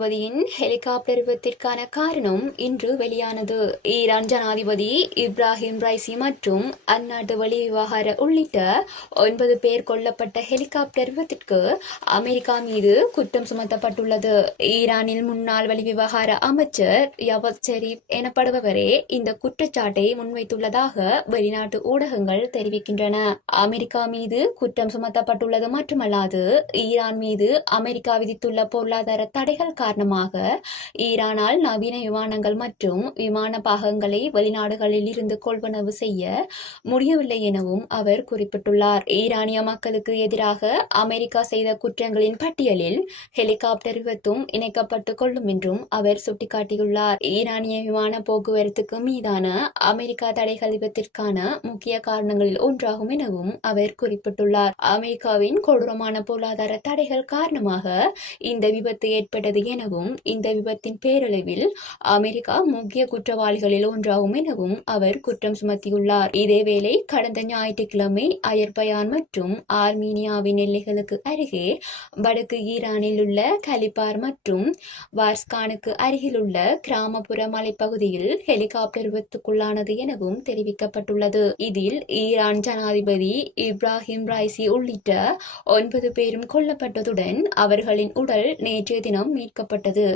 ஜனாதிபதியின் ஹெலிகாப்டர் விபத்திற்கான காரணம் இன்று வெளியானது. ஈரான் ஜனாதிபதி இப்ராஹிம் ரைசி மற்றும் அந்நாட்டு வெளிவிவகார உள்ளிட்ட 9 பேர் கொல்லப்பட்ட ஹெலிகாப்டர் விபத்திற்கு அமெரிக்கா மீது குற்றம் சுமத்தப்பட்டுள்ளது. ஈரானில் முன்னாள் வெளிவிவகார அமைச்சர் யவத் ஷெரீப் எனப்படுபவரே இந்த குற்றச்சாட்டை முன்வைத்துள்ளதாக வெளிநாட்டு ஊடகங்கள் தெரிவிக்கின்றன. அமெரிக்கா மீது குற்றம் சுமத்தப்பட்டுள்ளது மட்டுமல்லாது ஈரான் மீது அமெரிக்கா விதித்துள்ள பொருளாதார தடைகள் காரணமாக ஈரானால் நவீன விமானங்கள் மற்றும் விமான பாகங்களை வெளிநாடுகளில் இருந்து கொள்வனவு செய்ய முடியவில்லை எனவும் அவர் குறிப்பிட்டுள்ளார். ஈரானிய மக்களுக்கு எதிராக அமெரிக்கா செய்த குற்றங்களின் பட்டியலில் ஹெலிகாப்டர் விபத்தும் இணைக்கப்பட்டுக் கொள்ளும் என்றும் அவர் சுட்டிக்காட்டியுள்ளார். ஈரானிய விமான போக்குவரத்துக்கு மீதான அமெரிக்கா தடைகள் விபத்திற்கான முக்கிய காரணங்களில் ஒன்றாகும் எனவும் அவர் குறிப்பிட்டுள்ளார். அமெரிக்காவின் கொடூரமான பொருளாதார தடைகள் காரணமாக இந்த விபத்து ஏற்பட்டது எனவும் இந்த விபத்தின் பேரளவில் அமெரிக்கா முக்கிய குற்றவாளிகளில் ஒன்றாகும் எனவும் அவர் குற்றம் சுமத்தியுள்ளார். இதேவேளை கடந்த ஞாயிற்றுக்கிழமை அயர்பயான் மற்றும் ஆர்மீனியாவின் எல்லைகளுக்கு அருகே வடக்கு ஈரானில் உள்ள கலிபார் மற்றும் வார்ஸ்கானுக்கு அருகிலுள்ள கிராமப்புற மலைப்பகுதியில் ஹெலிகாப்டர் விபத்துக்குள்ளானது எனவும் தெரிவிக்கப்பட்டுள்ளது. இதில் ஈரான் ஜனாதிபதி இப்ராஹிம் ரைசி உள்ளிட்ட 9 பேரும் கொல்லப்பட்டதுடன் அவர்களின் உடல் நேற்றைய தினம் மீட்கப்பட்டது.